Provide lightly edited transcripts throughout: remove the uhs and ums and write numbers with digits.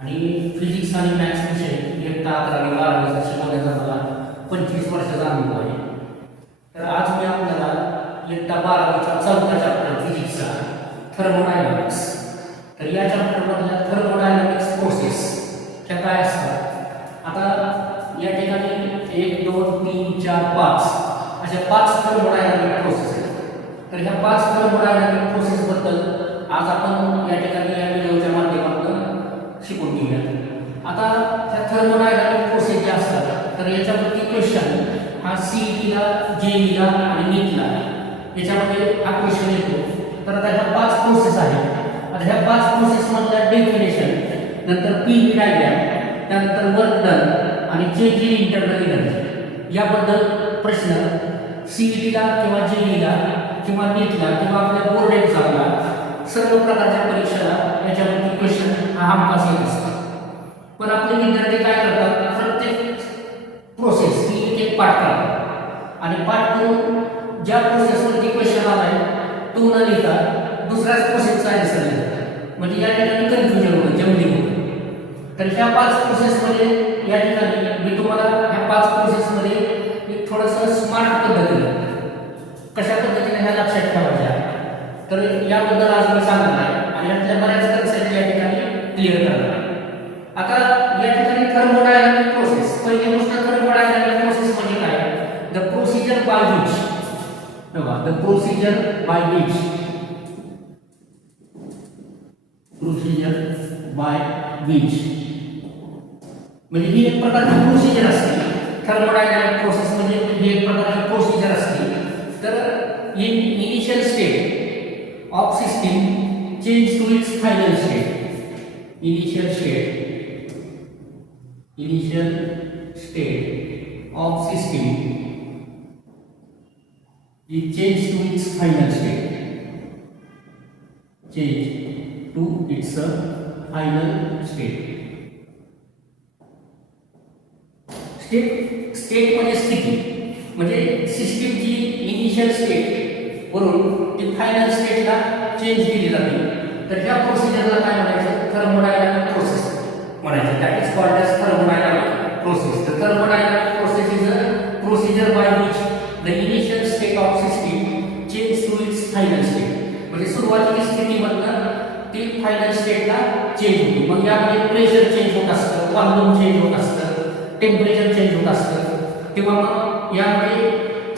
आणि फिजिक्स आणि मॅथ्स विषय इयत्ता 11वी 12वी शिकवण्याचा मला 25 वर्षाचा अनुभव आहे. तर आज मी आपल्याला इयत्ता 12वीचा 4था चॅप्टर फिजिक्सचा थर्मोडायनामिक्स, तर या चॅप्टरमधल्या थर्मोडायनामिक्स प्रोसेस त्या काय असतात. आता या ठिकाणी 1 2 3 4 5 अशा 5 थर्मोडायनामिक प्रोसेस आहेत. तर ह्या 5 थर्मोडायनामिक प्रोसेस बद्दल आज आपण या ठिकाणी या व्हिडिओच्या माध्यमातून शिकून घेऊया. आता ह्या थर्मोडायनामिक प्रोसेस ज्या असतात तर याच्यावरती क्वेश्चन हा सीईटीला, जेईला आणि नीटला याच्यामध्ये हा क्वेश्चन येतो. तर आता ह्या 5 प्रोसेस आहेत. आता ह्या 5 प्रोसेस मधल्या डेफिनेशन, नंतर पीव्ही डायग्राम, त्यानंतर वर्क डन आणि चेंज इन इंटरनल एनर्जी याबद्दल प्रश्न सीईटीला किंवा जेईला किंवा नीटला किंवा आपल्या बोर्ड एक्झामला सर्व प्रकारच्या परीक्षेला याच्यावरती क्वेश्चन हा हमखास येत असतात. पण आपले विद्यार्थी काय करतात, प्रत्येक प्रोसेस ही एक पाठ करतात आणि पाठ करून ज्या प्रोसेसवरती क्वेश्चन आलाय तो न लिहिता दुसऱ्याच प्रोसेसचा आन्सर लिहितात. म्हणजे या ठिकाणी कन्फ्युजन होतं, जमली होतं. तर ह्या 5 प्रोसेसमध्ये या ठिकाणी मी तुम्हाला ह्या 5 प्रोसेसमध्ये एक थोडंसं स्मार्ट पद्धतीने कशा पद्धतीने ह्या लक्षात ठेवायच्या तर याबद्दल आज मी सांगणार आहे आणि यातल्या बऱ्याच कन्सेप्ट या ठिकाणी क्लिअर करणार आहे. आता या ठिकाणी थर्मोडायनामिक प्रोसेस, पहिली गोष्ट थर्मोडायनामिक प्रोसेस म्हणजे काय, the procedure by which the procedure by which म्हणजे ही एक प्रकारची प्रोसिजर असते. थर्मोडायनामिक प्रोसेस म्हणजे ही एक प्रकारची प्रोसिजर असते. तर initial state of system change to its final state. Initial state of system is change to its final state. Change to its final state. State म्हणजे स्थिती, म्हणजे सिस्टीमची इनिशियल स्टेट वरून ती फायनल स्टेटला चेंज केली जाते. तर ह्या प्रोसिजरला काय म्हणायचं, थर्मोडायनामिक प्रोसेस म्हणायचं. That is called as thermodynamic process. The thermodynamic process is a procedure by which the initial state of system change to its final state. म्हणजे सुरुवातीची स्थितीमधनं ती फायनल स्टेटला चेंज होते. मग यामध्ये प्रेशर चेंज होत असतं, व्हॉल्यूम चेंज होत असतं, टेम्परेचर चेंज होत असतं, किंवा मग यामध्ये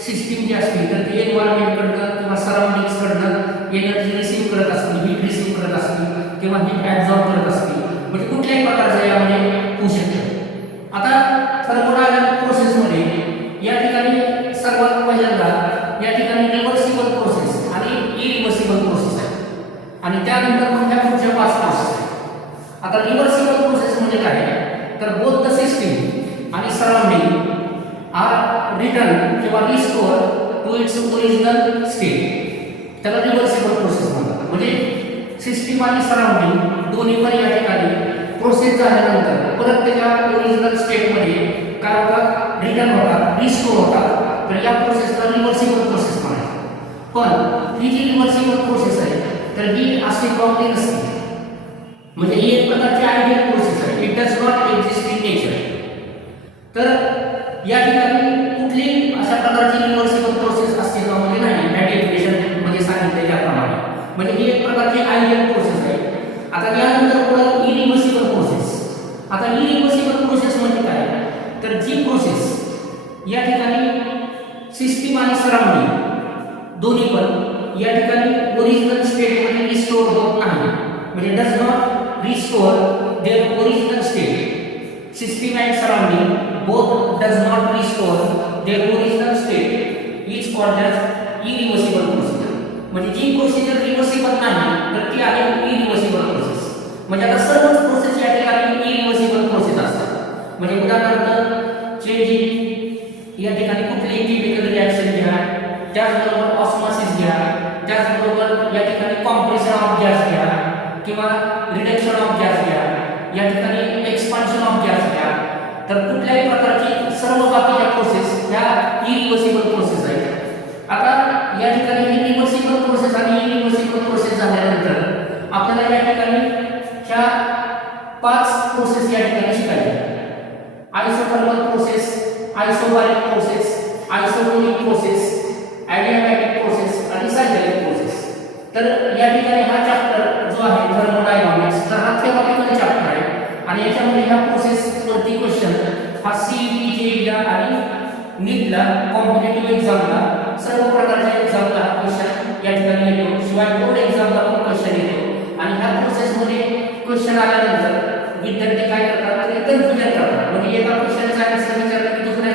सिस्टीम जी असते तर ती एन्व्हायरमेंटकडनं किंवा सराउंडिंग्सकडनं एनर्जी रिसीव्ह करत असते, हीट रिसीव्ह करत असते किंवा हीट ॲब्झॉर्ब करत असते. म्हणजे कुठल्याही प्रकारचं यामध्ये होऊ शकतं. आता थर्मोडायनामिक प्रोसेसमध्ये या ठिकाणी सर्वात पहिल्यांदा या ठिकाणी रिव्हर्सिबल प्रोसेस आणि इरिव्हर्सिबल प्रोसेस आहे आणि त्यानंतर मग ह्या पुढच्या 5 प्रोसेस आहेत. आता रिव्हर्सिबल प्रोसेस म्हणजे काय, तर बोथ द सिस्टीम आणि सराउंडिंग आर रिटर्न किंवा restore to its original state. त्याला रिव्हर्सिबल प्रोसेस म्हणतात. म्हणजे सिस्टीम आणि सराउंडिंग दोन्ही पण या ठिकाणी प्रोसेस झाल्यानंतर परत त्याच्या ओरिजिनल स्टेटमध्ये काय होतात, रिटर्न होतात, रिस्टोअर होतात. तर या प्रोसेसला रिव्हर्सिबल प्रोसेस म्हणायचं. पण ही जी रिव्हर्सिबल प्रोसेस आहे तर ही अस्तित्वामध्ये नसते. म्हणजे ही एक प्रकारची आयडियल प्रोसेस आहे. It does not exist in nature. तर या ठिकाणी कुठली अशा प्रकारची रिव्हर्सिबल प्रोसेस अस्तित्वामध्ये नाही, या डेफिनेशन मध्ये सांगितले त्याप्रमाणे. म्हणजे ही एक प्रकारची आयडियल प्रोसेस आहे. आता यानंतर पुढे इरिव्हर्सिबल प्रोसेस. आता इरिव्हर्सिबल प्रोसेस म्हणजे काय, तर जी प्रोसेस या ठिकाणी सिस्टीम आणि सराउंडिंग दोन्ही पण या ठिकाणी ओरिजिनल स्टेटमध्ये रिस्टोअर होत नाही. म्हणजे does not restore their original state. System and surrounding both does not restore their original state is called as irreversible procedure. म्हणजे जी प्रोसिजर रिव्हर्सिबल नाही तर ती आहे इरिव्हर्सिबल प्रोसेस. म्हणजे आता सर्वच प्रोसेस या ठिकाणी इरिव्हर्सिबल प्रोसेस असतात. म्हणजे उदाहरणार्थ चेंजिंग या ठिकाणी कुठलीही केमिकल रिॲक्शन घ्या, त्याचबरोबर ऑस्मॉसिस घ्या, त्याचबरोबर या ठिकाणी कॉम्प्रेशन ऑफ गॅस घ्या किंवा रिडक्शन ऑफ गॅस घ्या, या ठिकाणी एक्सपान्शन ऑफ गॅस घ्या. तर कुठल्याही प्रकारची सर्व बाकीच्या प्रोसेस ह्या इरिव्हर्सिबल प्रोसेस आहेत. आता या ठिकाणी रिव्हर्सिबल प्रोसेस आणि इरिव्हर्सिबल प्रोसेस झाल्यानंतर आपल्याला या ठिकाणी ह्या 5 प्रोसेस या ठिकाणी शिकायच्या. Isothermal process, isobaric process, isotonic process, adiabatic process आणि सायक्लिक प्रोसेस. तर या ठिकाणी हा चॅप्टर जो आहे थर्मोडायनामिक्स, तर हा थेरॉटिकल चॅप्टर आहे आणि याच्यामध्ये ह्या प्रोसेस वरती क्वेश्चन हा सीईटी, जेईला आणि नीटला कॉम्पिटिटिव्ह एक्झामला सर्व प्रकारच्या एक्झामला हा क्वेश्चन या ठिकाणी येतो. शिवाय बोर्ड एक्झामला पण क्वेश्चन येतो आणि ह्या प्रोसेसमध्ये क्वेश्चन आल्यानंतर विद्यार्थी काय करतात ते कन्फ्युजन करतात. म्हणजे एका क्वेश्चनचा आन्सर विचारला की दुसऱ्या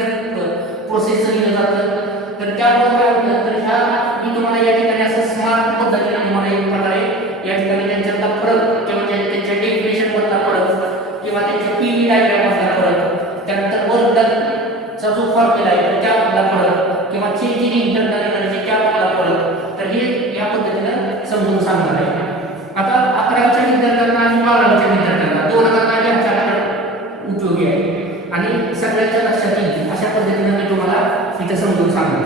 प्रोसेसचं लिहिलं जातं. तर त्यामुळे काय होतं, तर ह्या मी तुम्हाला या ठिकाणी असं स्मार्ट पद्धतीने तुम्हाला एक प्रकारे या ठिकाणी त्यांच्यातला फरक किंवा त्यांच्या डेफिनेशन मधला फरक किंवा त्यांच्या पीव्ही डायग्राम मधला फरक, त्यानंतर वर्क डनचा जो फॉर्म्युला आहे त्यामधला फरक किंवा चेंज इन इंटरनल एनर्जी त्यामधला फरक, तर हे या पद्धतीने समजून सांगणार आहे. आता 11वीच्या विद्यार्थ्यांना आणि 12वीच्या विद्यार्थ्यांना दोघांना या चॅप्टर उपयोगी आहे आणि सगळ्यांच्या लक्षात येईल अशा पद्धतीने मी तुम्हाला इथे समजून सांगणार.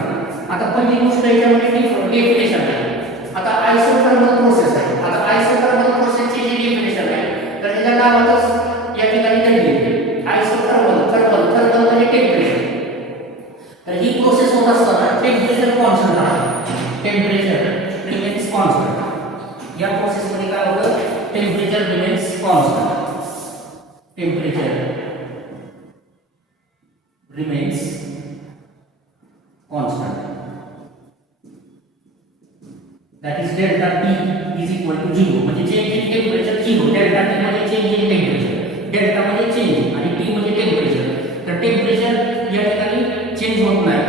आता पहिली गोष्ट याच्यामध्ये डेफिनेशन आहे. आता आयसोथर्मल प्रोसेस आहे. आता आयसोथर्मल प्रोसेसची जी डेफिनेशन आहे तर त्याच्या नावातच या ठिकाणी दिली आयसोथर्मल. थर्मल म्हणजे टेम्परेचर. तर ही प्रोसेस होत असताना टेम्परेचर कॉन्स्टंट आहे. Temperature remains constant. या प्रोसेस मध्ये काय होतं, temperature remains constant. Temperature remains constant. that is delta T is equal to 0. म्हणजे change in temperature 0. Delta T म्हणजे चेंज इन टेम्परेचर, डेल्टा म्हणजे चेंज आणि T म्हणजे टेम्परेचर. तर टेम्परेचर या ठिकाणी चेंज होत नाही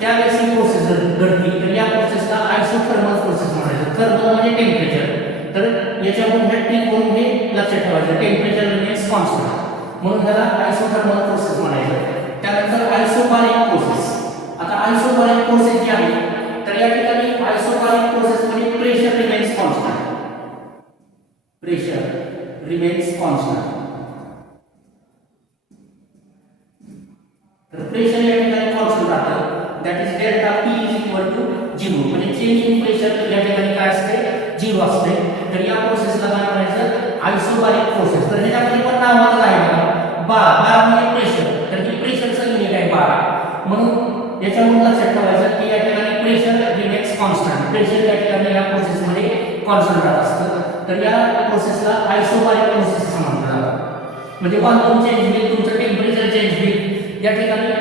त्यावेळेस ही प्रोसेस घडते. तर या प्रोसेसला आयसोथर्मल प्रोसेस म्हणायचं. थर्मल म्हणजे टेम्परेचर. तर याच्यावरून ह्या T वरून हे लक्षात ठेवायचं, टेम्परेचर रिमेन्स कॉन्स्टंट म्हणून त्याला आयसोथर्मल प्रोसेस म्हणायचं. त्यानंतर आयसोबारिक प्रोसेस. आता आयसोबारिक प्रोसेस जी आहे तर या ठिकाणी आयसोबारिक प्रोसेस मध्ये pressure remains constant. Pressure remains constant. तर प्रेशर या ठिकाणी कॉन्स्टंट राहतं. That is delta P is equal to 0. म्हणजे चेंज इन प्रेशर या ठिकाणी काय असते, 0 असते. तर या प्रोसेसला काय म्हणायचं, आयसोबारिक प्रोसेस. तर ह्याच्यामध्ये पण नावाचं आहे बघा, बार म्हणजे प्रेशर. तर ही प्रेशरचं युनिट आहे बार. म्हणून याच्यावरून लक्षात ठेवायचं की या ठिकाणी प्रेशर रिमेन्स कॉन्स्टंट. प्रेशर या ठिकाणी या प्रोसेसमध्ये कॉन्स्टंट राहत असतं. तर या प्रोसेसला आयसोबारिक प्रोसेस असं म्हटलं जातं. म्हणजे वाहून चेंज होईल, तुमचं टेम्परेचर चेंज होईल या ठिकाणी,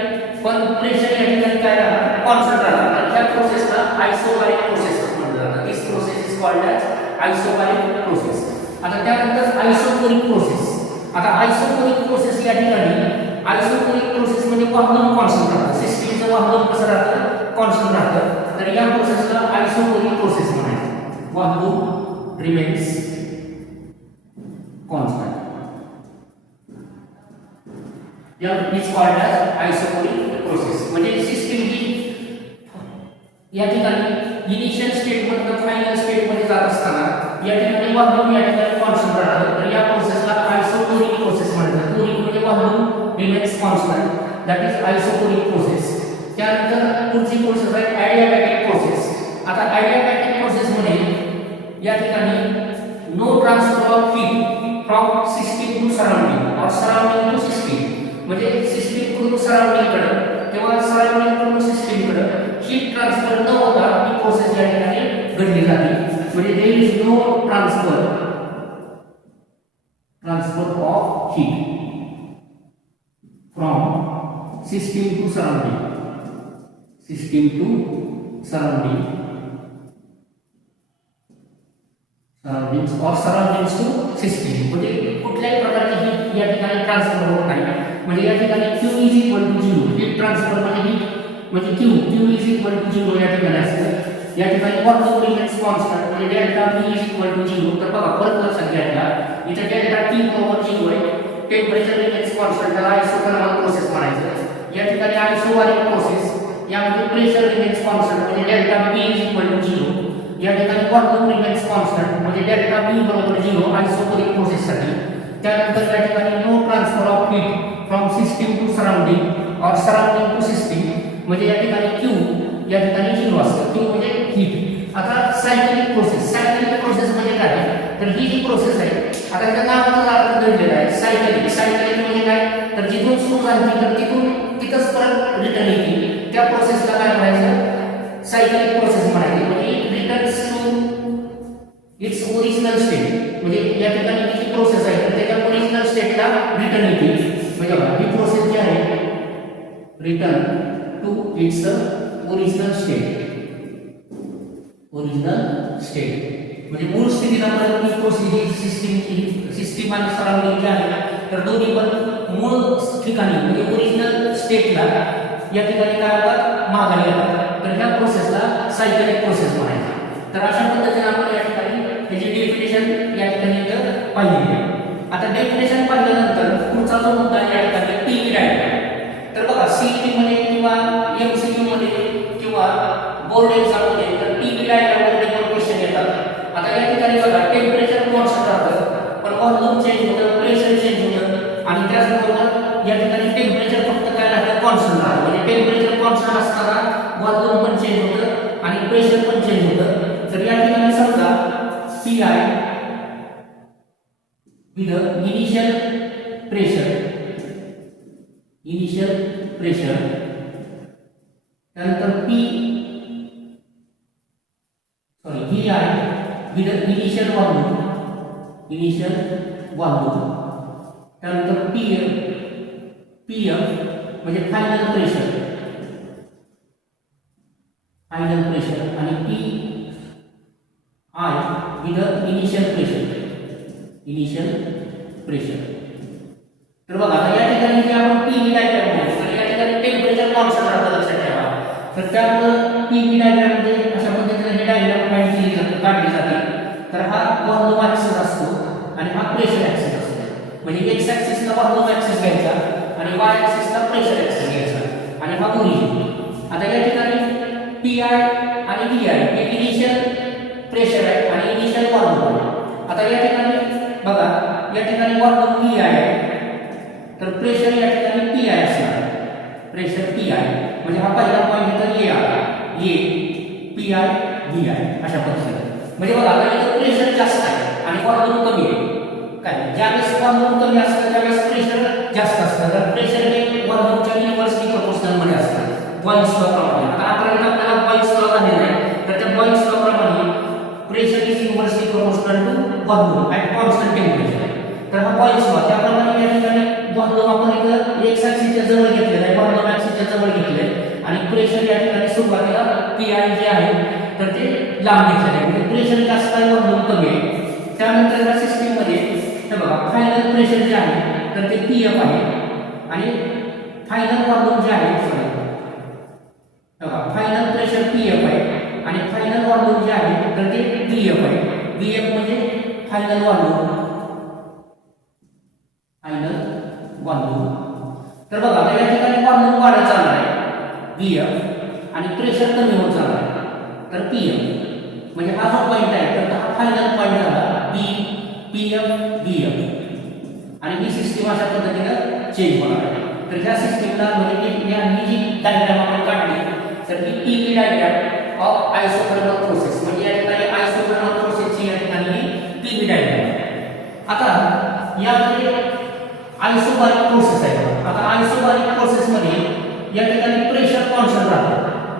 पण प्रेशर या ठिकाणी काय राहणार, कॉन्स्टंट राहणार. तर या प्रोसेसला आयसोबारिक प्रोसेस असं म्हटलं जातं. This process is called as isobaric process. आता त्यानंतर आयसोटोनिक प्रोसेस. आता आयसोटोनिक प्रोसेस या ठिकाणी आयसोटोनिक प्रोसेस म्हणजे वाहून कॉन्स्टंट राहतं. सिस्टीमचं वाहून कसं राहतं, कॉन्स्टंट राहतं. तर या प्रोसेसला आयसोटोनिक प्रोसेस म्हणायचं. वाहून रिमेन्स कॉन्स्टंट. या is called as isotonic process. म्हणजे सिस्टीम ही या ठिकाणी इनिशियल स्टेट मधून फायनल स्टेट मध्ये जात असताना या ठिकाणी वाहून या ठिकाणी कॉन्स्टंट राहतं. तर या प्रोसेसला आयसोटोनिक प्रोसेस म्हणतात. टोनिक म्हणजे वाहून remains constant. That is isotonic process. त्यानंतर पुढची प्रोसेस आहे ॲडियाबॅटिक प्रोसेस. आता ॲडियाबॅटिक प्रोसेस मध्ये या ठिकाणी no transfer of heat from system to surrounding और सराउंडिंग टू सिस्टीम. म्हणजे सिस्टीम कडून सराउंडिंग कडे किंवा सराउंडिंग कडून सिस्टीम कडे हीट ट्रान्सफर न होता ही प्रोसेस या ठिकाणी घडली जाते. म्हणजे there is no transfer of heat from system to surrounding. System to surrounding और सराउंडिंग्स टू सिस्टीम. म्हणजे कुठल्याही प्रकारची हीट या ठिकाणी ट्रान्सफर होत नाही. म्हणजे या ठिकाणी Q is equal to 0. Heat transfer म्हणजे Q इज इक्वल टू 0 या ठिकाणी असतं. या ठिकाणी व्हॉल्यूम रिमेन्स कॉन्स्टंट म्हणजे delta V is equal to 0. तर बघा फरक लक्षात घ्यायला, इथे डेल्टा T बरोबर 0 आहे. टेम्परेचर रिमेन्स कॉन्स्टंट त्याला आयसोथर्मल प्रोसेस म्हणायचं. या ठिकाणी आयसोबारिक प्रोसेस यामध्ये प्रेशर रिमेन्स कॉन्स्टंट म्हणजे delta P is equal to 0. या ठिकाणी व्हॉल्यूम रिमेन्स कॉन्स्टंट म्हणजे डेल्टा V बरोबर 0 आयसोबारिक प्रोसेससाठी. त्यानंतर या ठिकाणी no transfer of heat from system to surrounding और सराउंडिंग टू सिस्टीम म्हणजे या ठिकाणी Q या ठिकाणी 0 असतं. Q म्हणजे हीट. आता सायक्लिक प्रोसेस. सायक्लिक प्रोसेस म्हणजे काय, तर ही जी प्रोसेस आहे आता त्याच्या नावाचा अर्थ लिहिलेलं आहे सायकलिक. सायकलिक म्हणजे काय, तर जिथून सुरू झाली तर तिथंच परत रिटर्न येते, त्या प्रोसेसला काय म्हणायचं, सायकलिक प्रोसेस म्हणायची. म्हणजे it returns to its original state. म्हणजे या ठिकाणी जी प्रोसेस आहे तर त्याच्या ओरिजिनल स्टेटला रिटर्न येते. म्हणजे बघा ही प्रोसेस जी आहे return to its original state. Original state म्हणजे मूळ स्थितीला परत ही प्रोसेस सिस्टीम आणि सराउंडिंग जे आहे तर दोन्ही पण मूळ ठिकाणी म्हणजे ओरिजिनल स्टेटला या ठिकाणी काय होतात, माघारी येतात. तर ह्या प्रोसेसला सायकलिक प्रोसेस म्हणायची. तर अशा पद्धतीने आपण या ठिकाणी त्याची डेफिनेशन या ठिकाणी पाहिली आहे. आता डेफिनेशन पाहिल्यानंतर पुढचा जो मुद्दा या ठिकाणी टीव्ही डायग्राम. तर बघा सीईटी मध्ये किंवा एमसीक्यू मध्ये किंवा बोर्ड एक्झाम मध्ये तर टीव्ही डायग्राम मध्ये पण क्वेश्चन येतात. आता या ठिकाणी बघा टेम्परेचर कॉन्स्टंट राहतं पण व्हॉल्यूम चेंज होतं, प्रेशर चेंज होतं आणि त्याचबरोबर या ठिकाणी टेम्परेचर फक्त काय राहतं, कॉन्स्टंट राहतं. म्हणजे टेम्परेचर कॉन्स्टंट असताना व्हॉल्यूम पण चेंज होतं आणि प्रेशर पण चेंज होतं. तर या ठिकाणी समजा P I with the initial pressure त्यानंतर P VI with the initial volume त्यानंतर PM म्हणजे फायनल प्रेशर आणि PI with the initial pressure. तर बघा या ठिकाणी जे आपण पीव्ही डायग्राम म्हणतो तर या ठिकाणी टेम्परेचर कॉन्स्टंट राहतं, लक्षात ठेवा. तर त्यामुळे पीव्ही डायग्राम मध्ये अशा पद्धतीने हे डायग्राम काढली जाते. तर हा व्हॉल्यूम ऍक्सिस असतो आणि हा प्रेशर ऍक्सिस असतो. म्हणजे एक्स ऍक्सिसला व्हॉल्यूम ऍक्सिस घ्यायचा आणि वाय ऍक्सिसला प्रेशर ऍक्सिस घ्यायचा आणि हा ओरिजिन. आता या ठिकाणी पीआय आणि व्हीआय हे इनिशियल प्रेशर आहे आणि इनिशियल व्हॉल्यूम आहे. आता या ठिकाणी बघा या ठिकाणी व्हॉल्यूम व्ही आहे तर प्रेशर या ठिकाणी पी आय असणार. प्रेशर पी आय म्हणजे हा पहिला पॉईंट इथं ए आला, A P I V I अशा पद्धतीने. म्हणजे बघा आता इथं प्रेशर जास्त आहे आणि व्हॉल्यूम कमी आहे. काय ज्यावेळेस व्हॉल्यूम कमी असतं त्यावेळेस प्रेशर जास्त असतं. तर प्रेशर हे व्हॉल्यूमच्या इन्व्हर्सली प्रोपोर्शनल मध्ये असतं बॉइल्स लॉ प्रमाणे. आता आतापर्यंत आपल्याला बॉइल्स लॉ झालेला आहे तर त्या बॉइल्स लॉ प्रमाणे pressure is inversely proportional to volume at constant temperature. तर हा बॉइल्स लॉ त्याप्रमाणे या ठिकाणी व्हॉल्यूम आपण इथं एक्स ऍक्सिसच्या जवळ घेतलेला आहे, व्हॉल्यूम ऍक्सिसच्या जवळ घेतलेलं आहे आणि प्रेशर या ठिकाणी सुरुवातीला पी आय जे आहे तर ते लांब घेतलेलं आहे. म्हणजे प्रेशर जास्त आहे, व्हॉल्यूम कमी आहे. त्यानंतर या सिस्टीम मध्ये हे बघा फायनल प्रेशर जे आहे तर ते पीएफ आहे आणि फायनल व्हॉल्यूम जे आहे फायनल प्रेशर पीएफ आहे आणि फायनल व्हॉल्यूम जे आहे तर ते व्हीएफ आहे. व्हीएफ म्हणजे फायनल व्हॉल्यूम. तर बघा आता या ठिकाणी व्हॉल्यूम वाढत चालणार आहे व्हीएफ आणि प्रेशर कमी होत चालणार आहे तर पीएफ. म्हणजे हा जो पॉईंट आहे तर हा फायनल पॉईंट झाला पीएफ व्हीएफ आणि ही सिस्टीम अशा पद्धतीने चेंज होणार आहे. तर ह्या सिस्टीमला म्हणजे ही जी डायग्राम आपण काढली तर ही TV diagram of isothermal process. म्हणजे या ठिकाणी आयसोथर्मल प्रोसेसची या ठिकाणी टीव्ही डायग्राम. आता यामध्ये आयसोबारिक प्रोसेस आहे. आता आयसोबारिक प्रोसेस मध्ये या ठिकाणी प्रेशर कॉन्स्टंट राहतं,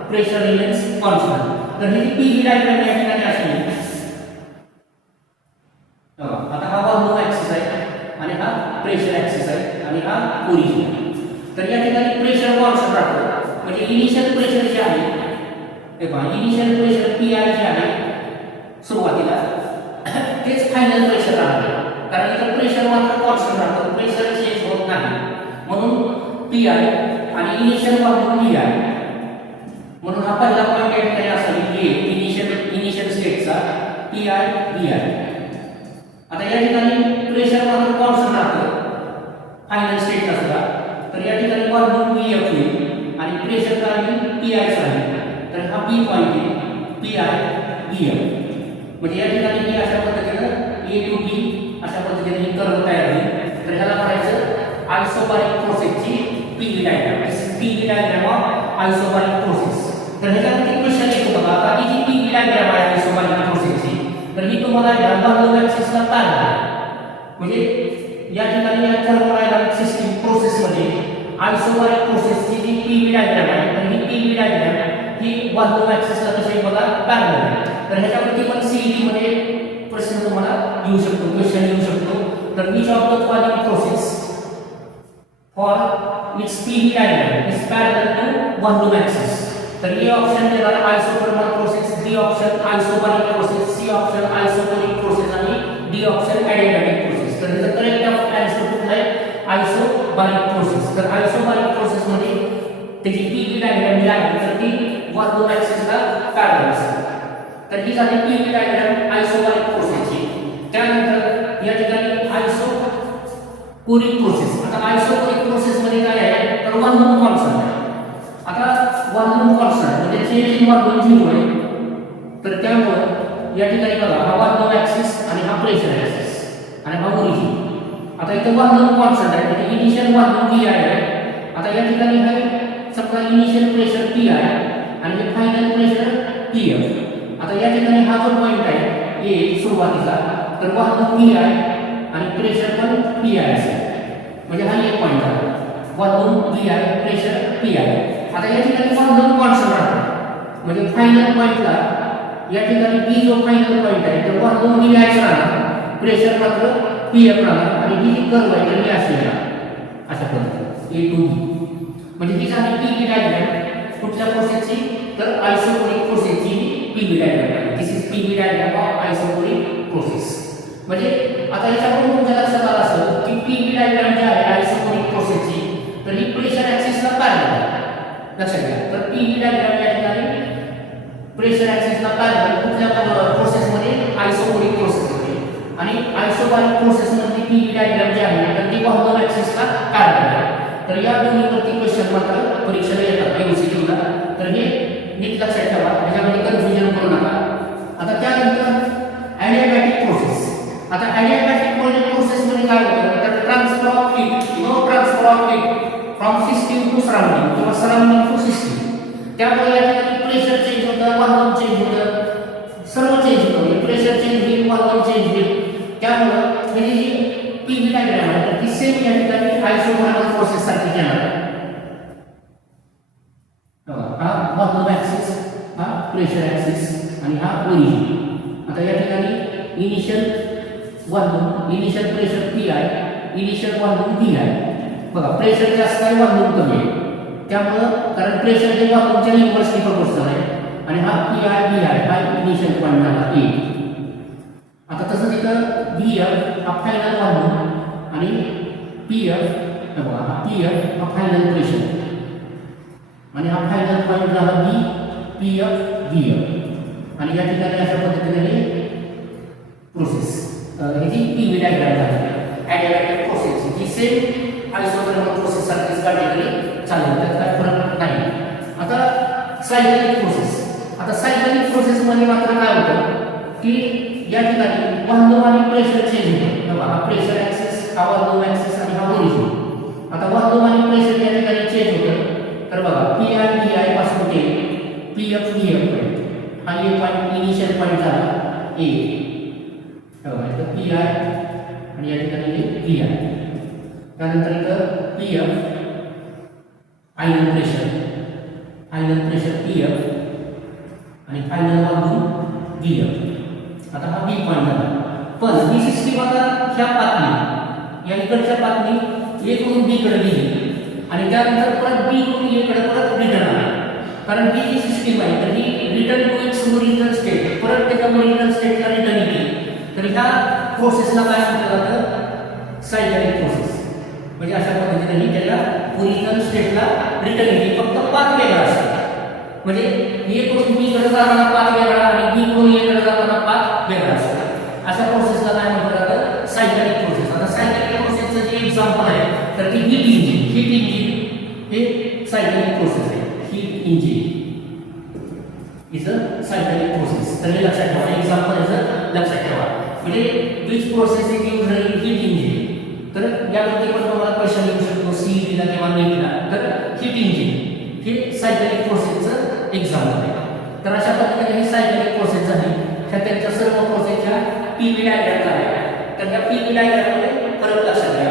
प्रेशर रिमेन्स कॉन्स्टंट. तर ही टीव्ही डायग्राम या ठिकाणी असते. आता हा व्हॉल्यूम ऍक्सिस आहे आणि हा प्रेशर ऍक्सिस आहे आणि हा ओरिजिन. तर या ठिकाणी प्रेशर कॉन्स्टंट राहतं. म्हणजे इनिशियल प्रेशर जे आहे हे पहा, इनिशियल प्रेशर पी आय जे आहे सुरुवातीला तेच फायनल प्रेशर राहतं. कारण इथं प्रेशर मात्र कॉन्स्टंट राहतं, प्रेशर चेंज होत नाही. म्हणून पी आय आणि इनिशियल व्हॉल्यूम व्ही आय. म्हणून हा पहिला पॉईंट या ठिकाणी असेल इनिशियल स्टेटचा पी आय व्ही आय. आता या ठिकाणी प्रेशर मात्र कॉन्स्टंट राहतं फायनल स्टेटला सुद्धा. तर या ठिकाणी व्हॉल्यूम व्हीएफ होईल आणि प्रेशर काय होईल पी आय राहील. तर हा पी पॉईंट आहे पी आय व्हीएफ. म्हणजे या ठिकाणी मी अशा पद्धतीनं ए टू बी अशा पद्धतीने ही कर्व तयार होईल. तर ह्याला म्हणायचं आयसोबारिक प्रोसेसची PV diagram. PV diagram of isobaric process. तर ह्याच्यामध्ये क्वेश्चन येतो बघा. आता ही जी पीव्ही डायग्राम आहे आयसोबारिक प्रोसेसची तर ही तुम्हाला व्हॉल्यूम ऍक्सिसला पॅरलल म्हणजे या ठिकाणी या थर्मोडायनामिक सिस्टीम प्रोसेसमध्ये आयसोबारिक प्रोसेसची जी पीव्ही डायग्राम आहे तर ही पीव्ही डायग्राम ही वाल्व ऍक्सिसला कशी बघा पॅरलल आहे. तर ह्याच्यावरती पण सीईटी मध्ये प्रश्न तुम्हाला येऊ शकतो, क्वेश्चन येऊ शकतो. तर which of the following process for its PV diagram is parallel to valve axis. तर ए ऑप्शन देणार isothermal process, B option isobaric process, C option isobaric process आणि डी ऑप्शन ॲडियाबॅटिक प्रोसेस. तर याचा correct answer कुठला आहे? Isobaric process. तर isobaric process मध्ये त्याची पीव्ही डायग्राम जी आहे तर ती वाल्व ऍक्सिसला पॅरलल असते. तर ही झाली पीव्ही डायग्राम आयसोबारिक प्रोसेसची. त्यानंतर या ठिकाणी आयसोकोरिक प्रोसेस. आता आयसोकोरिक प्रोसेस मध्ये काय आहे तर वाल्व कॉन्स्टंट आहे. आता वाल्व कॉन्स्टंट म्हणजे चेंज इन वाल्व झिरो आहे. तर त्यामुळे या ठिकाणी बघा हा वाल्व ऍक्सिस आणि हा प्रेशर ऍक्सिस आणि हा ओरिजिन. आता इथे वाल्व कॉन्स्टंट आहे म्हणजे इनिशियल वाल्व पी आहे. आता या ठिकाणी हे समजा इनिशियल प्रेशर पी आहे आणि हे फायनल प्रेशर पी आहे. आता या ठिकाणी हा जो पॉइंट आहे ए सुरुवातीचा तर वाल्व पी आहे आणि प्रेशर पण पी आहे असेल म्हणजे हा एक पॉइंट आहे. वाल्व पी आहे प्रेशर पी आहे. आता या ठिकाणी वाल्व कॉन्स्टंट राहतो म्हणजे फायनल पॉइंटला या ठिकाणी बी जो फायनल पॉइंट आहे तर वाल्व बी आहे राहणार, प्रेशर मात्र पी एफ राहणार आणि ही जी कर्व आहे तर ही अशी येणार अशा पद्धतीने ए टू बी. म्हणजे ही झाली पीव्ही डायग्राम कुठल्या प्रोसेसची तर आयसोकोरिक प्रोसेसची पीव्ही डायग्राम आहे. This is PV diagram of isochoric process. म्हणजे आता याच्याकडून तुमच्या लक्षात आलं असेल की पीव्ही डायग्राम जी आहे आयसोकोरिक प्रोसेसची तर ही प्रेशर ऍक्सिसला पॅरलल आहे. लक्षात घ्या. तर पीव्ही डायग्राम या ठिकाणी प्रेशर ऍक्सिसला पॅरलल कुठल्या प्रोसेसमध्ये आयसोकोरिक प्रोसेसमध्ये आणि आयसोबारिक प्रोसेसमध्ये पीव्ही डायग्राम जी आहे तर ती वाल्व ऍक्सिसला पॅरलल आहे. तर या दोन्हीवरती क्वेश्चन मात्र परीक्षेला येतात एमसीक्यूला. तर हे नीट लक्षात ठेवा, याच्यामध्ये कन्फ्युजन करू नका. आता त्यानंतर ॲडियाबॅटिक प्रोसेस. आता ॲडियाबॅटिक प्रोसेस मध्ये काय होतं तर transfer of heat, no transfer of heat from system to surrounding किंवा सराउंडिंग टू सिस्टीम. त्यामुळे या ठिकाणी प्रेशर चेंज होतं, वाल्व चेंज होतं, सर्व चेंज होतं. प्रेशर चेंज होईल, वाल्व चेंज होईल. त्यामुळे ही जी पीव्ही डायग्राम आहे तर ती सेम या ठिकाणी आयसोबारिक प्रोसेस सारखी येणार आहे. हा वाल्व ऍक्सिस, हा प्रेशर ऍक्सिस आणि हा ओरिजिन. आता या ठिकाणी initial valve, initial pressure P आहे, इनिशियल वाल्व पी आहे. बघा प्रेशर जास्त आहे, वाल्व कमी आहे. त्यामुळं कारण प्रेशर हे वाल्वच्या इन्व्हर्सली प्रोपोर्शनल आहे आणि हा पी आय बी आहे हा इनिशियल पॉइंट झाला ए. आता तसंच इथं बी एफ हा फायनल वाल्व आणि पी एफ बघा हा पी एफ हा फायनल प्रेशर आणि हा फायनल पॉइंट झाला बी पी एफ बी एफ. आणि या ठिकाणी अशा पद्धतीने हे प्रोसेस ह्याची पीव्ही डायग्राम झाली ॲडियाबॅटिक प्रोसेस ही सेम आयसोथर्मल प्रोसेस सारखीच कॅटेगरी चालेल, त्यात काय फरक नाही. आता सायकलिक प्रोसेस. आता सायकलिक प्रोसेस मध्ये मात्र काय होतं की या ठिकाणी वाल्व आणि प्रेशर चेंज होतं. हा प्रेशर ऍक्सिस, हा वाल्व ऍक्सिस आणि हा ओरिजिन. आता वाल्व आणि प्रेशर या ठिकाणी चेंज होतं. तर बघा पी आय बी आय पासून ते पी एफ बी एफ पर्यंत हा ए पॉइंट इनिशियल पॉइंट झाला ए. इथं पी आय आणि या ठिकाणी हे पी आय. त्यानंतर इथं P F final pressure P F आणि फायनल वाल्व बी एफ. आता हा बी पॉइंट झाला. पण ही सिस्टीम आता ह्या पातळी या इकडच्या पातळी ए कडून बी कडे गेली आणि त्यानंतर परत बी कडून ए कडे परत रिटर्न आला. कारण ही जी सिस्टीम आहे तर ही return to its original state, परत त्याच्या ओरिजिनल स्टेटला रिटर्न येते. तर ह्या प्रोसेसला काय म्हटलं जातं सायकलिक प्रोसेस. म्हणजे अशा पद्धतीने ही त्याला ओरिजिनल स्टेटला रिटर्न येते, फक्त पाथ वेगळा असतो. म्हणजे ए कडून बी कडे जाताना पाथ वेगळा आणि बी कडून ए कडे जाताना पाथ वेगळा असतो. अशा प्रोसेसला काय म्हटलं जातं सायकलिक प्रोसेस. आता सायकलिक प्रोसेसचं जे एक्झाम्पल आहे तर ती हीट इंजिन हे सायकलिक प्रोसेस आहे. Heat engine is a cyclic process. तर हे लक्षात ठेवा, एक्झाम्पल याचं लक्षात ठेवा. म्हणजे which process is used in heat engine. तर यावरती पण तुम्हाला क्वेश्चन येऊ शकतो सीईटीला किंवा नीटला. तर हीट इंजिन हे सायकलिक प्रोसेसचं एक्झाम्पल आहे. तर अशा पद्धतीने ही सायकलिक प्रोसेस झाली. त्या त्यांच्या सर्व प्रोसेसच्या पीव्ही डायग्राम झाल्या. तर त्या पीव्ही डायग्राममध्ये फरक लक्षात घ्या.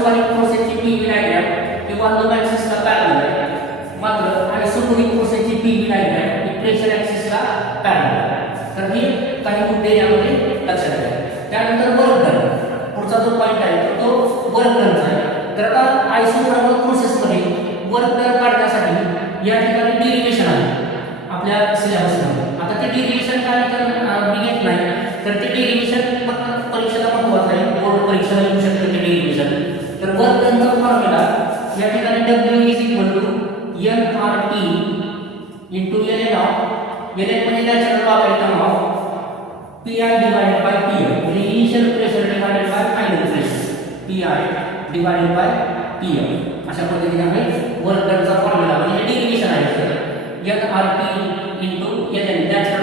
आयसोबारिक प्रोसेसची पीव्ही डायग्राम ही व्हॉल्यूम ऍक्सिसला पॅरलल आहे, मात्र आयसोटोनिक प्रोसेसची पीव्ही डायग्राम ही प्रेशर ऍक्सिसला पॅरलल आहे. तर हे काही मुद्दे यामध्ये लक्षात घ्या. त्यानंतर वर्क डन, पुढचा जो पॉईंट आहे तो वर्क डनचा आहे. तर आता आयसोथर्मल प्रोसेसमध्ये वर्क डन काढण्यासाठी या ठिकाणी डेरिव्हेशन आहे आपल्या सिलेबसमध्ये. आता ते डेरिव्हेशन काय तर मी घेत नाही, तर ते डेरिव्हेशन परीक्षेला महत्त्वाचं आहे, बोर्ड परीक्षेला येऊ शकते ते डेरिव्हेशन. तर वर्क डनचा फॉर्म्युला या ठिकाणी W is equal to nRT into ln of ln म्हणजे natural logarithm of PI divided by PM, म्हणजे initial pressure divided by final pressure, PI divided by PM. अशा पद्धतीने आहे वर्क डनचा फॉर्म्युला, म्हणजे डेरिव्हेशन आहे nRT into ln natural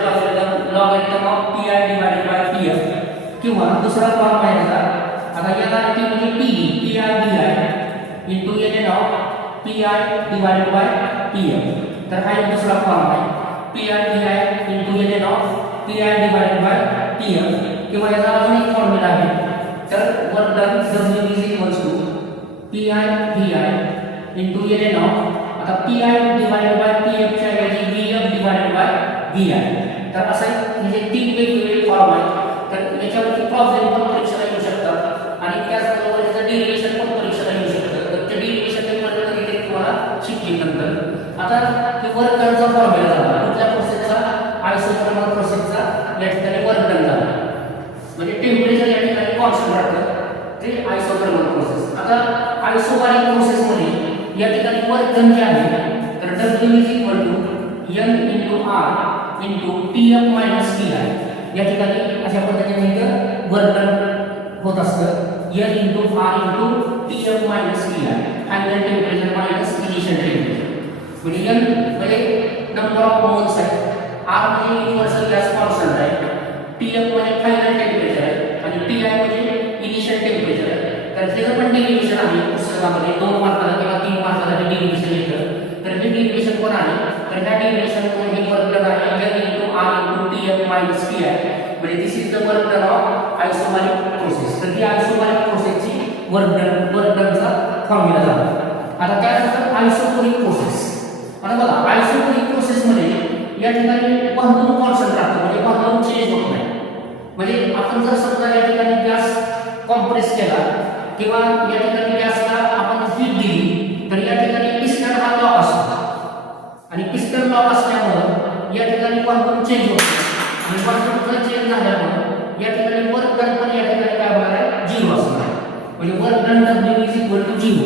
logarithm of PI divided by PM. किंवा दुसरा फॉर्म आहे त्याचा, आता nRT म्हणजे PI DI into ln of PI divided by PM. तर हा एक दुसरा फॉर्म आहे PI DI into ln of PI divided by PM. किंवा याचा अजून एक फॉर्म्युला आहे, तर work done W is equals to PI DI into ln of, आता PI डिवाइडेड बाय PM च्या ऐवजी VF डिवाइडेड बाय VI. तर असं म्हणजे तीन वेगवेगळे फॉर्म आहेत. तर याच्यावरती प्रॉब्लेम पण परीक्षेला येऊ शकतात आणि त्याचबरोबर त्याचं डेरिव्हेशन पण परीक्षेला येऊ शकतं. तर ते डेरिव्हेशन कधी तुम्हाला शिकली नंतर. आता ते वर्क डनचा फॉर्म्युला झाला कुठल्या प्रोसेसचा, आयसोथर्मल प्रोसेसचा या ठिकाणी वर्क डन झाला, म्हणजे टेम्परेचर या ठिकाणी कॉन्स्टंट राहतं, ते आयसोथर्मल प्रोसेस. आता आयसोबारिक प्रोसेसमध्ये या ठिकाणी वर्क डन जे आहे तर W is equal to N into R into TF minus TI. या ठिकाणी अशा पद्धतीने वर्क डन होत असतं N into R into TF minus TI, final temperature minus initial temperature. म्हणजे N म्हणजे नंबर ऑफ मोल्स आहे, R म्हणजे युनिव्हर्सल गॅस कॉन्स्टंट आहे, TF म्हणजे फायनल टेम्परेचर आहे आणि TI म्हणजे इनिशियल टेम्परेचर आहे. तर त्याचं पण डेरिव्हेशन आहे पुस्तकामध्ये 2 मार्काला किंवा 3 मार्काला डेरिव्हेशन येतं. तर हे डेरिव्हेशन पण आहे. तर त्या डेरिव्हेशनमध्ये हे वर्क डन आहे N into R into TF minus TI, म्हणजे this is the work done of isobaric process. तर ही आयसोबारिक प्रोसेसची वर्क डनचा फॉर्म्युला झाला. आता त्यानंतर आयसोटोनिक प्रोसेस. आता बघा आयसोटोनिक प्रोसेसमध्ये या ठिकाणी व्हॉल्यूम कॉन्स्टंट राहतं, म्हणजे व्हॉल्यूम चेंज होत नाही. म्हणजे आपण जर समजा या ठिकाणी गॅस कॉम्प्रेस केला किंवा या ठिकाणी गॅसला आपण हीट दिली, तर या ठिकाणी पिस्टन हा लॉक असतो आणि पिस्टन लॉक असल्यामुळे या ठिकाणी व्हॉल्यूम चेंज होतो आणि व्हॉल्यूम चेंज झाल्यामुळे या ठिकाणी वर्क डन पण या ठिकाणी काय होणार आहे, 0 असणार आहे. म्हणजे work done W is equal to 0,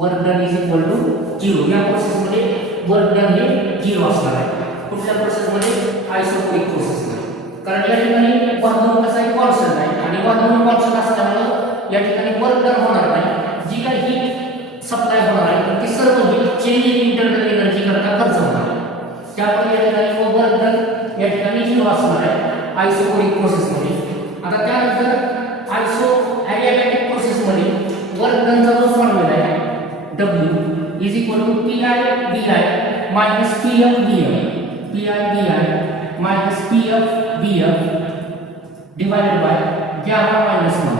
work done is equal to 0. या प्रोसेसमध्ये वर्क डन हे 0 असणार आहे. कुठल्या प्रोसेसमध्ये, आयसोटोनिक प्रोसेसमध्ये. कारण या ठिकाणी व्हॉल्यूम कसा आहे, कॉन्स्टंट आहे आणि व्हॉल्यूम कॉन्स्टंट असल्यामुळे या ठिकाणी वर्क डन होणार नाही. जी काही हीट सप्लाय होणार आहे तर ती सर्व heat change in internal energy करता खर्च होणार आहे. त्यामुळे या ठिकाणी वर्क डन या ठिकाणी 0 असणार आहे आयसोटोनिक प्रोसेसमध्ये. आता त्यानंतर आयसो ॲडियाबॅटिक प्रोसेसमध्ये वर्क डनचा जो फॉर्म्युला आहे W is equal to PI DI minus PF VF, PI DI minus PF VF divided by gamma minus 1.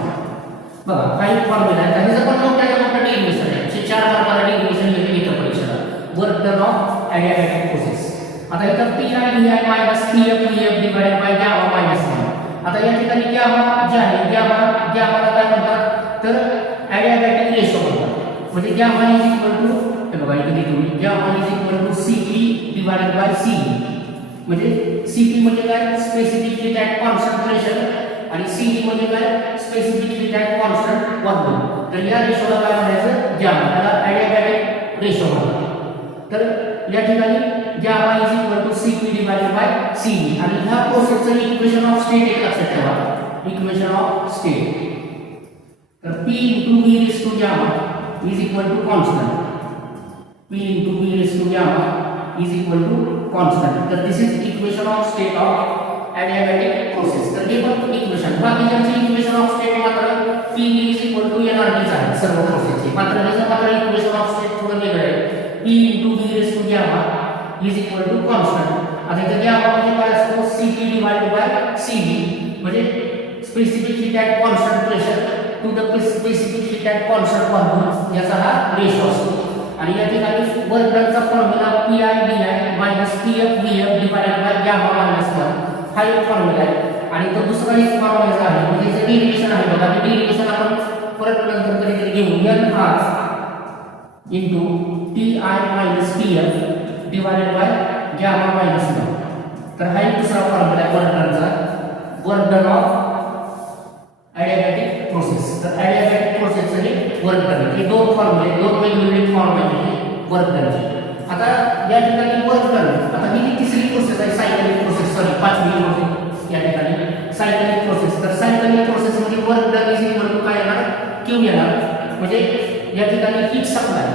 बघा काही फॉर्म्युला आहे, त्याचा पण मोठा डेरिव्हेशन आहे. 4 मार्काला डेरिव्हेशन येतं परीक्षेला work done of adiabatic process. आता इथं PI DI minus PF VF divided by gamma minus 1. आता या ठिकाणी गॅमा जे आहे गॅमाला काय म्हणतात तर ॲडियाबॅटिक रेशो म्हणतात. म्हणजे गॅमा इज इक्वल टू, हे बघा इथे लिहितो मी, gamma is equal to CP divided by CE. म्हणजे CP म्हणजे काय, specific heat at constant pressure आणि CE म्हणजे काय, specific heat at constant volume. तर या रेशोला काय म्हणायचं, गॅमा, त्याला ॲडियाबॅटिक रेशो म्हणतात. तर या ठिकाणी gamma is equal to CP divided by CE. आणि ह्या प्रोसेसचं इक्वेशन ऑफ स्टेट एक लक्षात ठेवा, इक्वेशन ऑफ स्टेट. तर P into V raise to gamma is equal to constant. P into V raised to gamma is equal to constant. So this is equation of state of adiabatic process. तर हे पण equation, बाकीच्यांचे equation of state मात्र P is equal to nRT आहे सर्व प्रोसेसचे. मात्र ह्याचं मात्र equation of state थोडं वेगळं आहे. P into V raised to gamma is equal to constant. आता इथे गॅमा म्हणजे काय असतो, CP divided by CE म्हणजे specific heat at constant pressure to the specific heat and constant volume याचा हा रेशो असतो. आणि या ठिकाणी वर्क डनचा formula PI/BI minus TF/VF divided by gamma minus 1 हा एक फॉर्म्युला आहे. आणि तो दुसरा एक फॉर्म्युला आहे म्हणजे जे डेरिव्हेशन आहे बघा, ते डेरिव्हेशन आपण परत नंतर कधीतरी घेऊ. NR into TI minus TF divided by gamma minus 1. तर हा एक दुसरा फॉर्म्युला आहे वर्क डनचा, work done of adiabatic process. तर ॲडियाबॅटिक प्रोसेसचं हे वर्क डन, हे दोन फॉर्म्युले, दोन वेगवेगळे फॉर्म आहेत वर्क डनचे. आता या ठिकाणी वर्क डन, आता ही तिसरी प्रोसेस आहे सायकलिक प्रोसेस, सॉरी पाचवी प्रोसेस या ठिकाणी सायकलिक प्रोसेस. तर सायकलिक प्रोसेस मध्ये work done is equal to काय येणार, क्यू येणार. म्हणजे या ठिकाणी हीट सप्लाय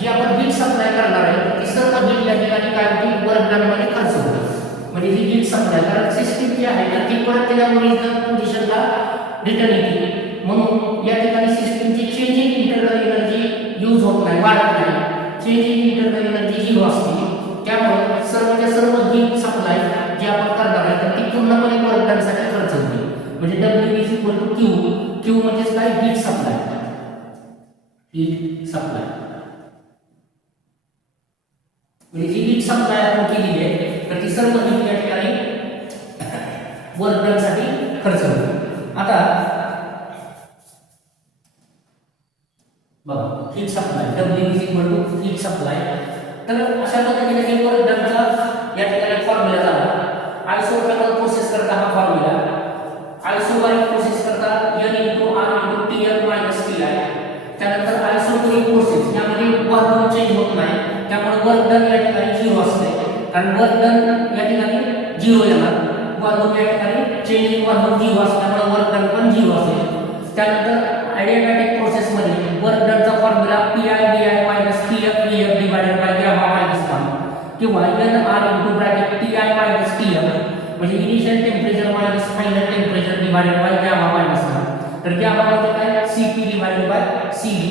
जी आपण हीट सप्लाय करणार आहे ती सर्व हीट या ठिकाणी काय होती, वर्क डन मध्ये खर्च होते. म्हणजे ही हीट सप्लाय, कारण सिस्टीम जी आहे तर ती परत त्याच्या ओरिजिनल कंडिशनला रिटर्न येते. म्हणून या ठिकाणी सिस्टीमची चेंजिंग इंटरनल एनर्जी यूज होत नाही, वाढत नाही. चेंजिंग इंटरनल एनर्जी झिरो असते. त्यामुळे सर्वच्या सर्व हीट सप्लाय जी आपण करणार आहे तर ती पूर्णपणे वर्क डनसाठी खर्च होते. म्हणजे W is equal to Q. Q म्हणजे काय, हीट सप्लाय, हीट सप्लाय. म्हणजे जी हीट सप्लाय आपण केलेली आहे तर ती सर्व हीट या ठिकाणी वर्क डनसाठी खर्च होते. आता बघा heat supply W is equal to heat supply. तर अशा पद्धतीने हे वर्क डनचा या ठिकाणी फॉर्म्युला झाला. आयसोथर्मल प्रोसेस करता हा फॉर्म्युला, आयसोबारिक प्रोसेस करता N into R into TL minus TI. त्यानंतर आयसोटोनिक प्रोसेस यामध्ये व्हॉल्यूम चेंज होत नाही, त्यामुळे वर्क डन या ठिकाणी झिरो असते. कारण वर्क डन या ठिकाणी झिरो येणार, व्हॉल्यूम या ठिकाणी चेंजिंग व्हॉल्यूम झिरो असल्यामुळे वर्क डन पण झिरो असेल. त्यानंतर ॲडियाबॅटिक प्रोसेस मध्ये वर्क डनचा formula PI/BI minus TF/VF divided by gamma minus 1 किंवा NR into bracket TI minus TF म्हणजे initial temperature minus final temperature divided by gamma minus 1. तर gamma म्हणजे काय, CP डिवाइडेड बाय CB.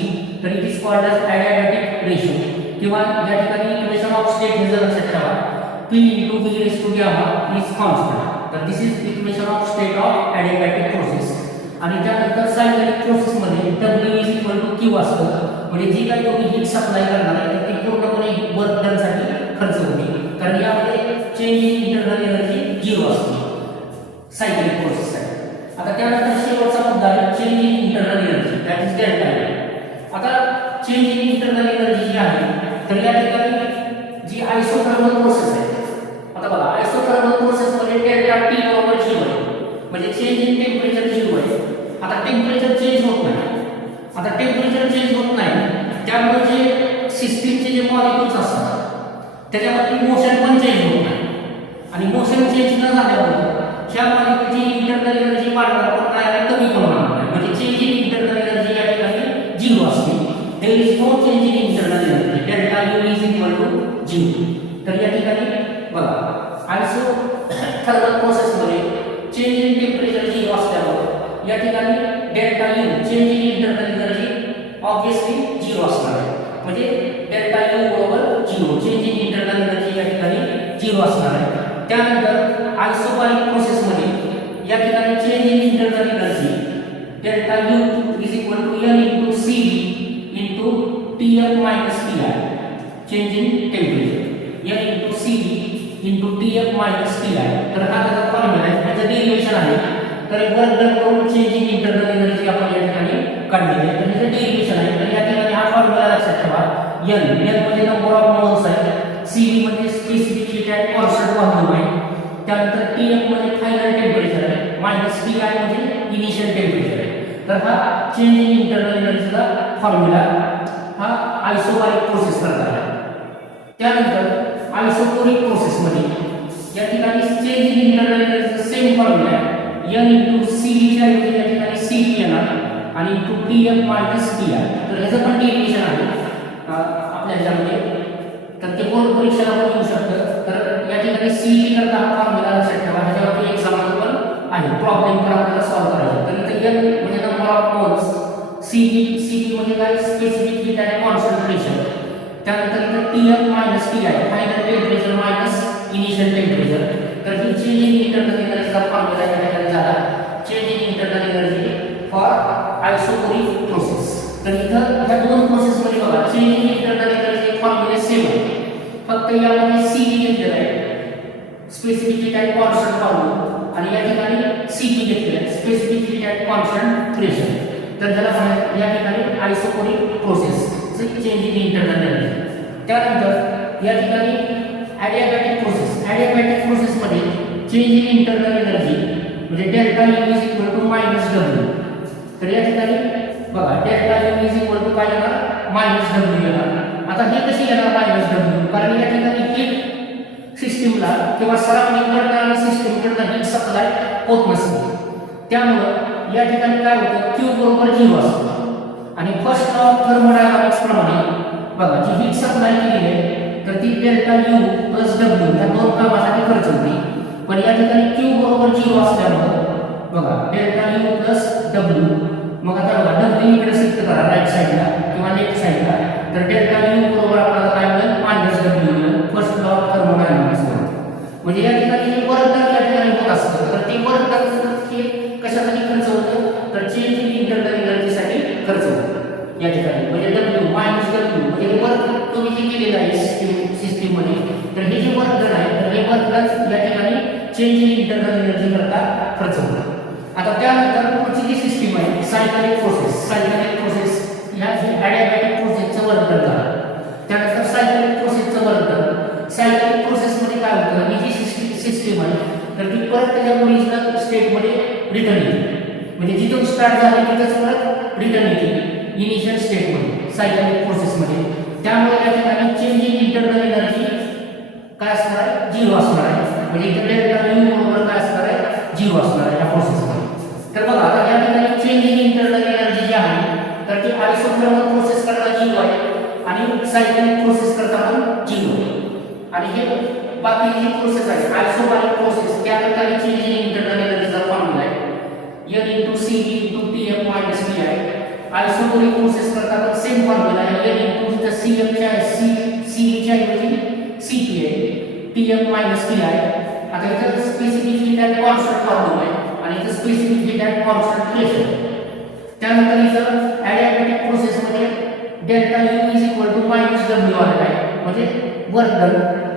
तर it is called as adiabatic ratio. किंवा या ठिकाणी equation of state हे जर लक्षात ठेवा, P into V raise to gamma is constant. तर this is equation of state of adiabatic process. आणि त्यानंतर सायकलिक प्रोसेस मध्ये W is equal to Q असतं. म्हणजे जी काही तुम्ही हीट सप्लाय करणार आहे ती पूर्णपणे वर्क डन साठी खर्च होते, कारण यामध्ये चेंजिंग इंटरनल एनर्जी झिरो असते सायकलिक प्रोसेस साठी. आता त्यानंतर शेवटचा मुद्दा आहे changing internal energy, that is delta E. आता चेंजिंग इंटरनल एनर्जी जी आहे तर या ठिकाणी जी आयसोथर्मल प्रोसेस आहे, आता बघा आयसोथर्मल प्रोसेस मध्ये डेल्टा T बरोबर 0 आहे. म्हणजे चेंज इन टेम्परेचर 0 आहे. आता टेम्परेचर चेंज होत नाही, आता टेम्परेचर चेंज होत नाही त्यामुळे जे सिस्टीमचे जे मॉलिक्युल्स असतात त्याच्यामध्ये मोशन पण चेंज होत नाही. आणि मोशन चेंज न झाल्यामुळे त्या मॉलिक्युलची इंटरनल एनर्जी वाढणार पण नाही आणि कमी पण होणार नाही. म्हणजे चेंज इन इंटरनल एनर्जी या ठिकाणी झिरो असते. There is no change in internal energy, delta U is equal to 0. तर या ठिकाणी बघा आयसोथर्मल प्रोसेस मध्ये चेंज इन टेम्परेचर झिरो असल्यामुळे या ठिकाणी delta U change in internal energy obviously zero असणार आहे. म्हणजे डेल्टा U बरोबर 0, चेंज इन इंटरनल एनर्जी या ठिकाणी झिरो असणार आहे. त्यानंतर आयसोबारिक प्रोसेस मध्ये या ठिकाणी change in internal energy delta U is equal to N into CB into TF minus TI, change in temperature N into CB into TF minus TI. तर हा त्याचा फॉर्म्युला आहे, त्याचं डेरिव्हेशन आहे. तर वर्क डन करून चेंज इन इंटरनल एनर्जी आपण या ठिकाणी काढलेली आहे. तर त्याचं डेरिव्हेशन आहे. तर या ठिकाणी हा फॉर्म्युला लक्षात ठेवा. N म्हणजे नंबर ऑफ मोल्स आहे, CB म्हणजे specific heat and constant volume आहे. त्यानंतर TF म्हणजे फायनल टेम्परेचर आहे, मायनस TI म्हणजे इनिशियल टेम्परेचर आहे. तर हा चेंज इन इंटरनल एनर्जीचा फॉर्म्युला हा आयसोबारिक प्रोसेस करता आहे. त्यानंतर आयसोटोनिक प्रोसेस मध्ये या ठिकाणी चेंज इन इंटरनल एनर्जीचा सेम फॉर्म्युला आहे. N इंटू CB च्या ऐवजी या ठिकाणी CP येणार आणि इंटू TF मायनस TI. तर ह्याचं पण डेरिव्हेशन आहे आपल्या ह्याच्यामध्ये. तर ते कोण परीक्षेला पण येऊ शकतं. तर या ठिकाणी CP करता हा फॉर्म्युला लक्षात ठेवा. ह्याच्यावरती एक्झाम्पल पण आहे, प्रॉब्लेम पण आपल्याला सॉल्व्ह करायचा. तर इथे N म्हणजे नंबर ऑफ मोल्स, CP म्हणजे काय, स्पेसिफिक हीट अँड कॉन्सन्ट्रेशन. त्यानंतर इथे TF minus TI final temperature minus initial temperature. तर ही चेंज इन इंटरनल एनर्जीचा फॉर्म्युला या ठिकाणी झाला. Change in internal energy for isochoric process. तर इथं ह्या दोन प्रोसेसमध्ये बघा change in internal energy formula same आहे, फक्त यामध्ये सीई घेतलेला आहे specific heat and constant volume, आणि या ठिकाणी सीपी घेतलेला आहे specific heat and constant pressure. तर त्याला या ठिकाणी isochoric process change in internal energy. त्यानंतर या ठिकाणी ॲडियाबॅटिक प्रोसेस. ॲडियाबॅटिक प्रोसेसमध्ये चेंज इन इंटरनल एनर्जी म्हणजे delta U is equal to minus W. तर या ठिकाणी बघा delta U is equal to काय येणार मायनस डब्ल्यू येणार. आता हे कसे येणार मायनस डब्ल्यू, कारण या ठिकाणी हीट सिस्टीमला किंवा सराउंडिंग करणाऱ्या सिस्टीमकडे हीट सप्लाय होत नसते. त्यामुळं या ठिकाणी काय होतं क्यू बरोबर 0 असतं. आणि फर्स्ट लॉ ऑफ थर्मोडायनामिक्स प्रमाणे बघा जी हीट सप्लाय केली आहे तर ती डेल्टा यू प्लस डब्ल्यू या दोन कामासाठी खर्च होते. पण या ठिकाणी क्यू बरोबर 0 असल्यामुळे बघा डेल्टा यू प्लस डब्ल्यू, मग आता बघा डब्ल्यू इकडे शिफ्ट करा राईट साईडला किंवा लेफ्ट साईडला, तर डेल्टा यू बरोबर आपल्याला काय मिळेल मायनस डब्ल्यू मिळेल फर्स्ट लॉ ऑफ थर्मोडायनामिक्स. म्हणजे या ठिकाणी जे वर्क डन या ठिकाणी होत असतं तर ते वर्क डन हे कशासाठी खर्च होतं तर चेंज इन इंटरनल एनर्जीसाठी खर्च होतं या ठिकाणी. म्हणजे डब्ल्यू मायनस डब्ल्यू म्हणजे वर्क तुम्ही जे केलेलं आहे सिस्टीम मध्ये, तर हे जे वर्क डन आहे तर हे वर्क डन या ठिकाणी चेंज इन इंटरनल एनर्जी करता खर्च होतं. आता त्यानंतर पुढची जी सिस्टीम आहे सायकलिक प्रोसेस. सायकलिक प्रोसेस ह्या ॲडियाबॅटिक प्रोसेसचं वर्क डन झालं. त्यानंतर सायकलिक प्रोसेसचं वर्क डन. सायकलिक प्रोसेसमध्ये काय होतं ही जी सिस्टीम आहे तर ती परत त्याच्या ओरिजिनल स्टेटमध्ये रिटर्न येते. म्हणजे जिथून स्टार्ट झाली तिथंच परत रिटर्न येते इनिशियल स्टेटमध्ये सायकलिक प्रोसेसमध्ये. त्यामुळे या ठिकाणी चेंज इन इंटरनल एनर्जी काय असणार आहे 0 असणार आहे. म्हणजे इथे डेल्टा यू बरोबर काय असणार आहे 0 असणार आहे या प्रोसेसमध्ये. तर बघा आता या ठिकाणी चेंज इन इंटरनल एनर्जी जी आहे तर ती आयसोथर्मल प्रोसेस करता 0 आहे आणि सायकलिक प्रोसेस करता पण 0 आहे. आणि हे बाकी जी प्रोसेस आहे आयसोबारिक प्रोसेस त्या ठिकाणी चेंज इन इंटरनल एनर्जीचा फॉर्म्युला आहे N * Cv * Tf - Ti. Isochoric process करता पण सेम फॉर्म्युला आहे N * Cf च्या Cv च्या ऐवजी Cp आहे Tf - Ti. आता इथं specific heat and constant volume आहे आणि इथं specific heat and constant pressure. त्यानंतर इथं ॲडियाबॅटिक प्रोसेसमध्ये delta U is equal to minus W आलेला आहे म्हणजे वर्क डन.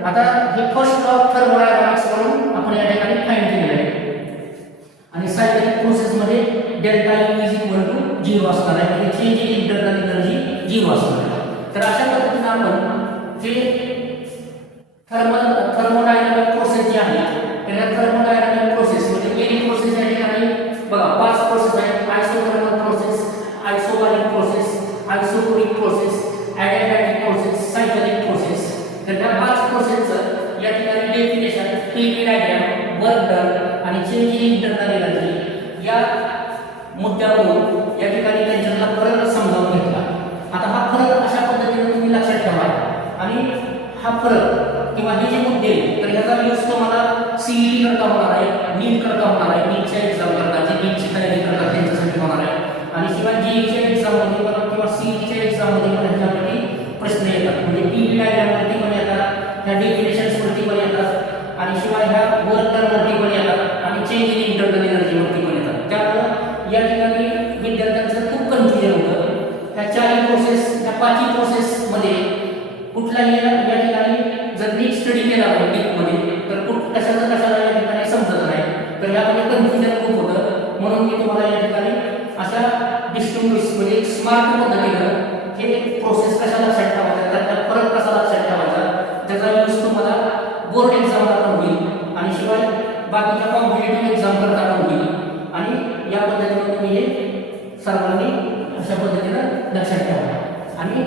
आता हे फर्स्ट लॉ ऑफ थर्मोडायनामिक्स वरून आपण या ठिकाणी फाइंड केलेलं आहे. आणि सायकलिक प्रोसेसमध्ये delta U is equal to 0 असणार आहे म्हणजे चेंज इन इंटरनल एनर्जी 0 असणार आहे. तर अशा पद्धतीने आपण जे थर्मोडायनामिक प्रोसेस जी आहे त्या थर्मोडायनामिक प्रोसेस म्हणजे मेन प्रोसेस या ठिकाणी बघा 5 प्रोसेस आहेत isothermal process, isobaric process, isochoric process, adiabatic process, cyclic process. तर त्या 5 प्रोसेसचं या ठिकाणी definition, TP diagram, work done आणि चेंज इन इंटरनल एनर्जी या मुद्द्यावरून या ठिकाणी त्यांच्यातला फरक समजावून घेतला. आता हा फरक अशा पद्धतीने तुम्ही लक्षात ठेवा आणि हा फरक किंवा हे जे मुद्दे तर ह्याचा यूज तुम्हाला सीईटी करता होणार आहे, नीट करता होणार आहे, नीटच्या एक्झाम करता जे नीटची तयारी करतात त्यांच्यासाठी होणार आहे. आणि शिवाय जीईच्या एक्झाममध्ये पण किंवा सीईटीच्या एक्झाममध्ये पण ह्याच्यामध्ये प्रश्न येतात. म्हणजे टीपी डायग्रामवरती पण येतात, ह्या डेफिनेशन्सवरती पण येतात आणि शिवाय ह्या वर्क डनवरती पण येतात आणि चेंज इन इंटरनल एनर्जीवरती पण येतात. त्यामुळे या ठिकाणी विद्यार्थ्यांचं खूप कन्फ्युजन होतं. ह्या 4 प्रोसेस ह्या 5 प्रोसेसमध्ये कुठलाही या ठिकाणी जर नीट स्टडी केला नाही डीपमध्ये तर कशाला या ठिकाणी समजत नाही. तर यामध्ये कन्फ्युजन खूप होतं. म्हणून मी तुम्हाला या ठिकाणी अशा डिस्टिंग्विश म्हणजे स्मार्ट पद्धतीनं हे प्रोसेस कशा लक्षात ठेवायचा, त्याचा फरक कसा लक्षात ठेवायचा, त्याचा यूज तुम्हाला बोर्ड एक्झामला पण होईल आणि शिवाय बाकीच्या कॉम्पिटिटिव्ह एक्झाम करता पण होईल. आणि या पद्धतीने तुम्ही हे सर्वांनी अशा पद्धतीनं लक्षात ठेवा. आणि